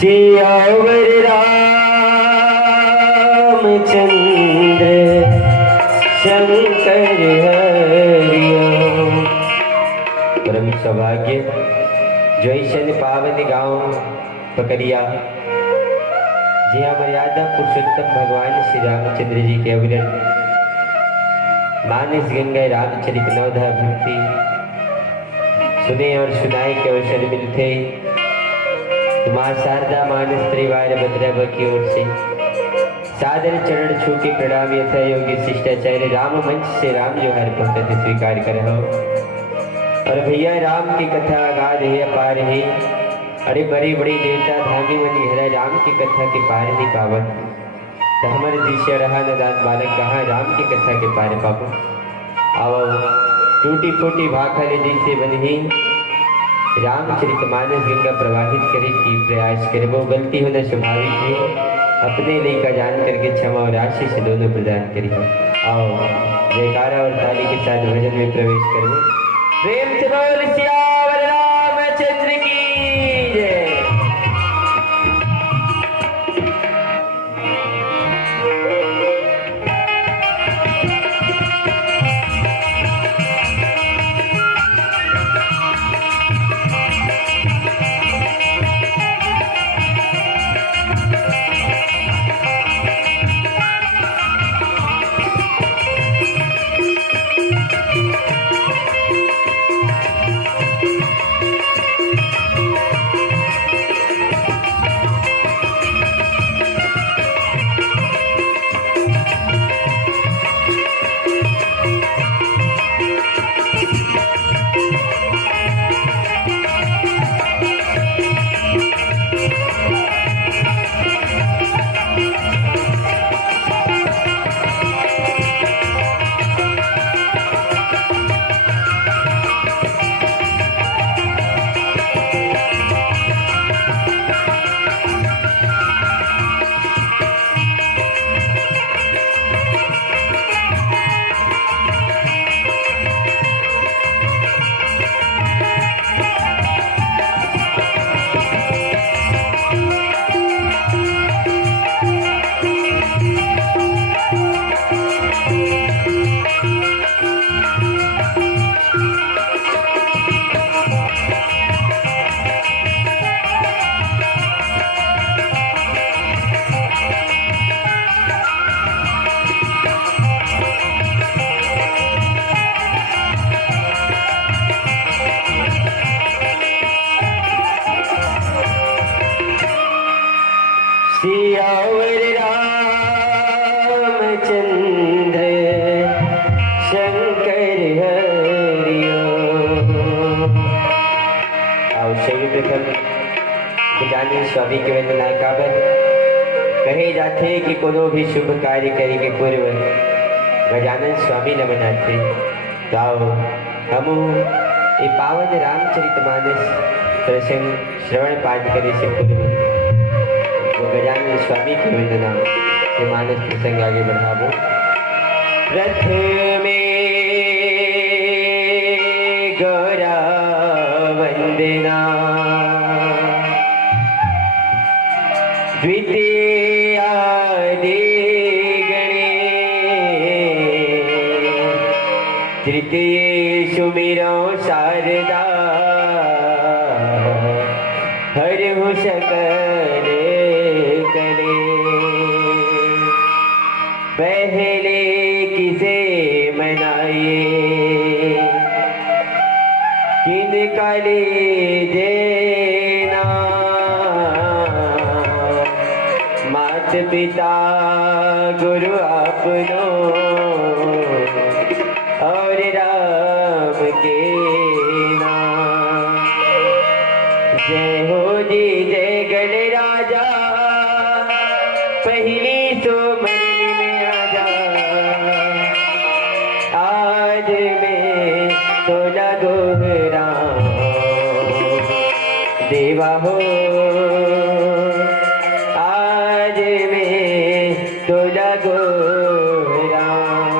सियावर रामचंद्र शंकर हरिओ। परम सौभाग्य जो ईशन पावन गांव पकड़िया जिया मर्यादा पुरुषोत्तम भगवान श्री रामचंद्र जी के अवरण मानस गंगा रामचरित नवधा भक्ति सुने और सुनाए के अवसर मिलते मां शारदा मानस परिवार भद्रभ की ओर से सादर चरण छू के प्रणाम यथा योगी शिष्टाचार्य राम मंच से राम जोहार भक्त स्वीकार कर हो। और भैया राम की कथा अगाध है अपार है, अरे बड़ी बड़ी देवता धामी मनी हरा राम की कथा के पार नहीं पावन। तो हमारे दिशा रहा नदान बालक कहाँ राम की कथा के पार पापो। आओ टूटी फूटी भाखा दी से बनी रामचरित मानस गंगा प्रवाहित करे की प्रयास करे। वो गलती होना स्वाभाविक है, अपने लिए का जान करके क्षमा और आशीष दोनों प्रदान करिए। आओ जयकारा और ताली के साथ भजन में प्रवेश करो। प्रेम से बोल सियावर रामचंद्र की जय। सियावर रामचंद्र शंकर हरिओ। आओ सर्वप्रथम गजानन स्वामी के वंदना काबर कहे जाते कि कोनो भी शुभ कार्य करे के पूर्व गजानन स्वामी न बनाते। तो आओ हम ये पावन रामचरित मानस प्रसंग श्रवण पाठ करे से पूर्व गजानन स्वामी की वंदना से मानस प्रसंग आगे बढ़ावो। रथ में गौरा वंदना द्वितीय गणे तृतीय सुमिरो शारदा हर सकल करे। पहले किसे मनाए किन काले देना मात पिता गुरु अपनो और राम के नाम। जय हो जी जय गण राजा पहली तो मन में आजा। आज में तो लगो राम देवा हो, आज में तो लगो राम।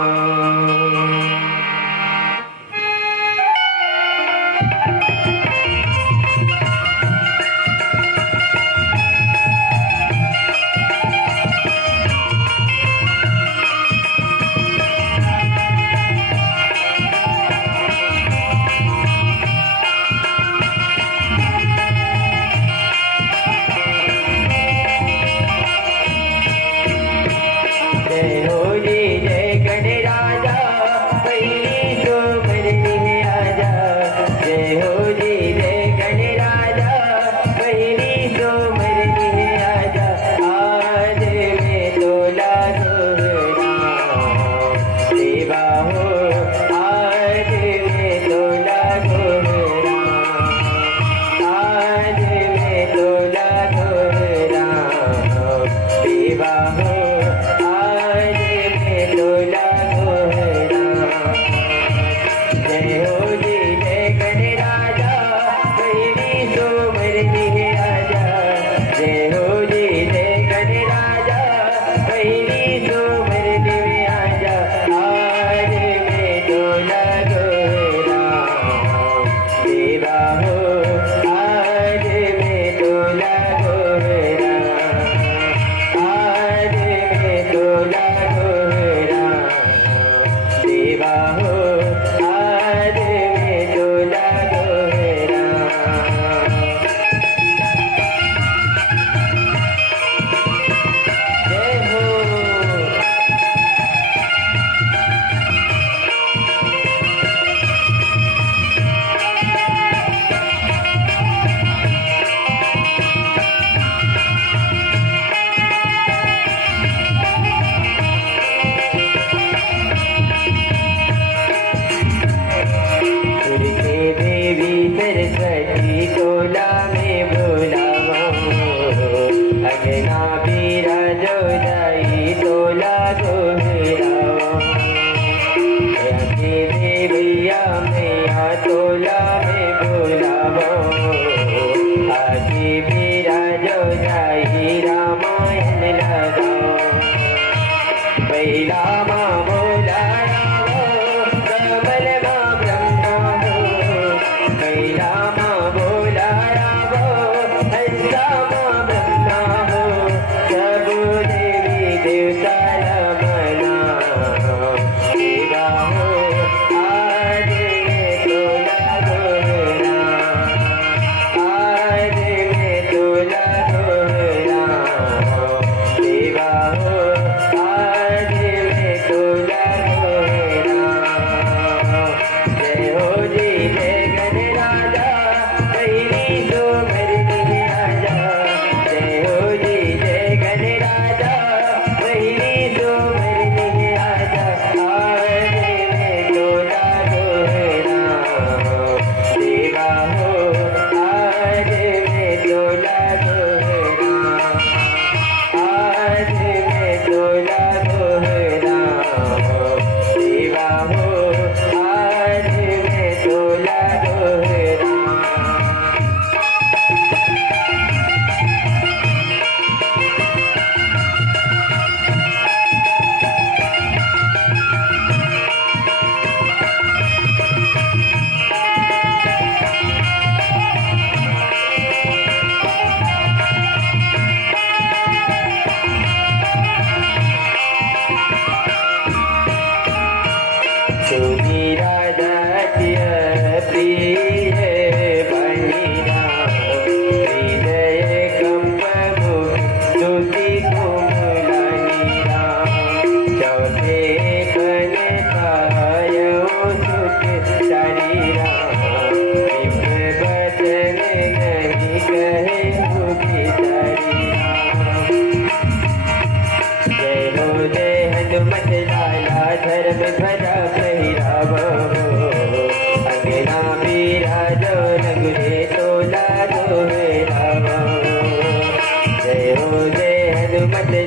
मत